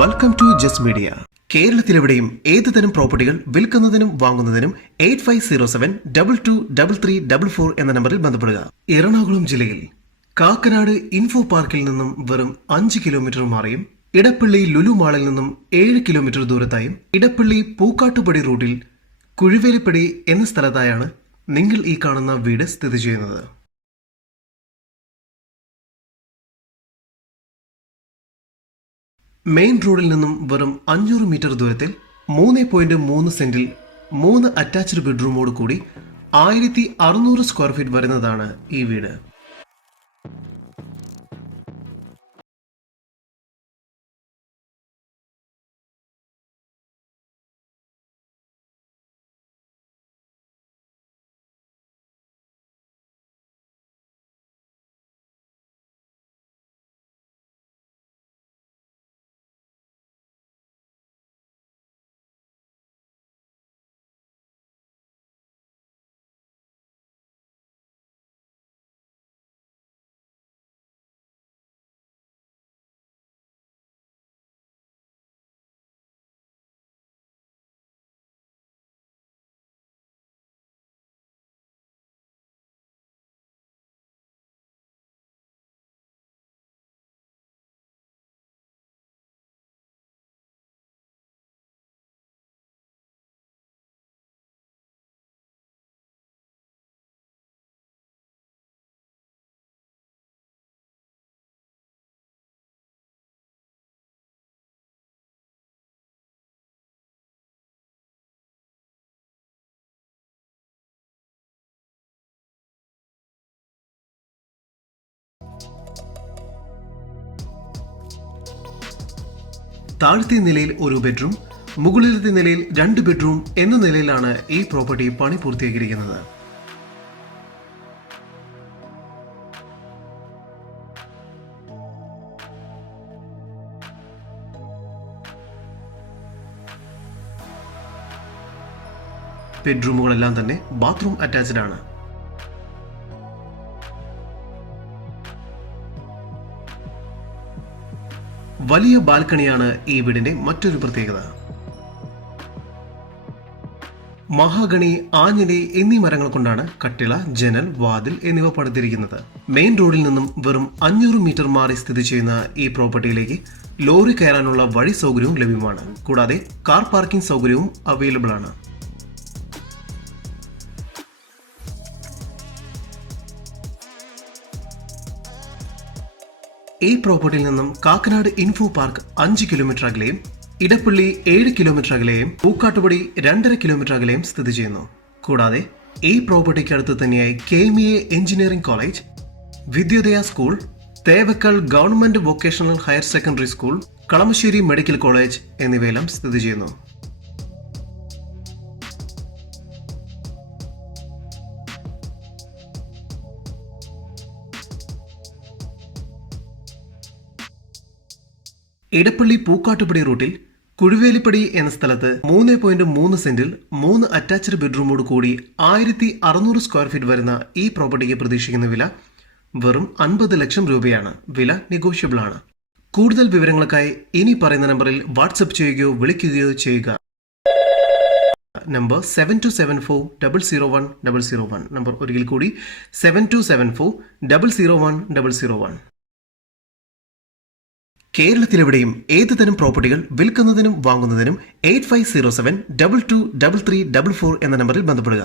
Welcome to just media. കേരളത്തിലെവിടെയും ഏതുതരം പ്രോപ്പർട്ടികൾ വിൽക്കുന്നതിനും വാങ്ങുന്നതിനും 8507-223344 എന്ന നമ്പറിൽ ബന്ധപ്പെടുക. എറണാകുളം ജില്ലയിൽ കാക്കനാട് ഇൻഫോ പാർക്കിൽ നിന്നും വെറും 5 കിലോമീറ്റർ മാറിയും ഇടപ്പള്ളി ലുലു മാളിൽ നിന്നും 7 കിലോമീറ്റർ ദൂരത്തായും ഇടപ്പള്ളി പൂക്കാട്ടുപടി റൂട്ടിൽ കുഴിവേലിപ്പടി എന്ന സ്ഥലത്തായാണ് നിങ്ങൾ ഈ കാണുന്ന വീട് സ്ഥിതി ചെയ്യുന്നത്. മെയിൻ റോഡിൽ നിന്നും വെറും 500 മീറ്റർ ദൂരത്തിൽ 3.3 സെന്റിൽ 3 അറ്റാച്ച്ഡ് ബെഡ്റൂമോട് കൂടി 1600 സ്ക്വയർ ഫീറ്റ് വരുന്നതാണ് ഈ വീട്. താഴത്തെ നിലയിൽ ഒരു ബെഡ്റൂം, മുകളിലത്തെ നിലയിൽ 2 ബെഡ്റൂം എന്ന നിലയിലാണ് ഈ പ്രോപ്പർട്ടി പണി പൂർത്തീകരിക്കുന്നത്. ബെഡ്റൂമുകളെല്ലാം തന്നെ ബാത്റൂം അറ്റാച്ച്ഡ് ആണ്. വലിയ ബാൽക്കണിയാണ് ഈ വീടിന്റെ മറ്റൊരു പ്രത്യേകത. മഹാഗണി, ആഞ്ഞിലി എന്നീ മരങ്ങൾ കൊണ്ടാണ് കട്ടിള, ജനൽ, വാതിൽ എന്നിവ പണിതിരിക്കുന്നത്. മെയിൻ റോഡിൽ നിന്നും വെറും 500 മീറ്റർ മാറി സ്ഥിതി ചെയ്യുന്ന ഈ പ്രോപ്പർട്ടിയിലേക്ക് ലോറി കയറാനുള്ള വഴി സൗകര്യവും ലഭ്യമാണ്. കൂടാതെ കാർ പാർക്കിംഗ് സൗകര്യവും അവൈലബിൾ ആണ്. ഈ പ്രോപ്പർട്ടിയിൽ നിന്നും കാക്കനാട് ഇൻഫോ പാർക്ക് 5 കിലോമീറ്റർ അകലെയും ഇടപ്പള്ളി 7 കിലോമീറ്റർ അകലെയും പൂക്കാട്ടുപടി 2.5 കിലോമീറ്റർ അകലെയും സ്ഥിതി ചെയ്യുന്നു. കൂടാതെ ഈ പ്രോപ്പർട്ടിക്ക് അടുത്ത് തന്നെയായി KMEA engineering college, Vidyodaya school, Thevakkal government vocational higher secondary school, Kalamassery medical college എന്നിവയെല്ലാം സ്ഥിതി ചെയ്യുന്നു. ഇടപ്പള്ളി പൂക്കാട്ടുപടി റൂട്ടിൽ കുഴിവേലിപ്പടി എന്ന സ്ഥലത്ത് 3.3 സെന്റിൽ 3 അറ്റാച്ച്ഡ് ബെഡ്റൂമോട് കൂടി 1600 സ്ക്വയർ ഫീറ്റ് വരുന്ന ഈ പ്രോപ്പർട്ടിക്ക് പ്രതീക്ഷിക്കുന്ന വില വെറും 50 ലക്ഷം രൂപയാണ്. വില നെഗോഷ്യബിൾ ആണ്. കൂടുതൽ വിവരങ്ങൾക്കായി ഇനി പറയുന്ന നമ്പറിൽ വാട്സ്ആപ്പ് ചെയ്യുകയോ വിളിക്കുകയോ ചെയ്യുക. നമ്പർ 7274001001. നമ്പർ ഒരിക്കൽ കൂടി 7274001001. കേരളത്തിലെവിടെയും ഏതുതരം പ്രോപ്പർട്ടികൾ വിൽക്കുന്നതിനും വാങ്ങുന്നതിനും 8507-223344 എന്ന നമ്പറിൽ ബന്ധപ്പെടുക.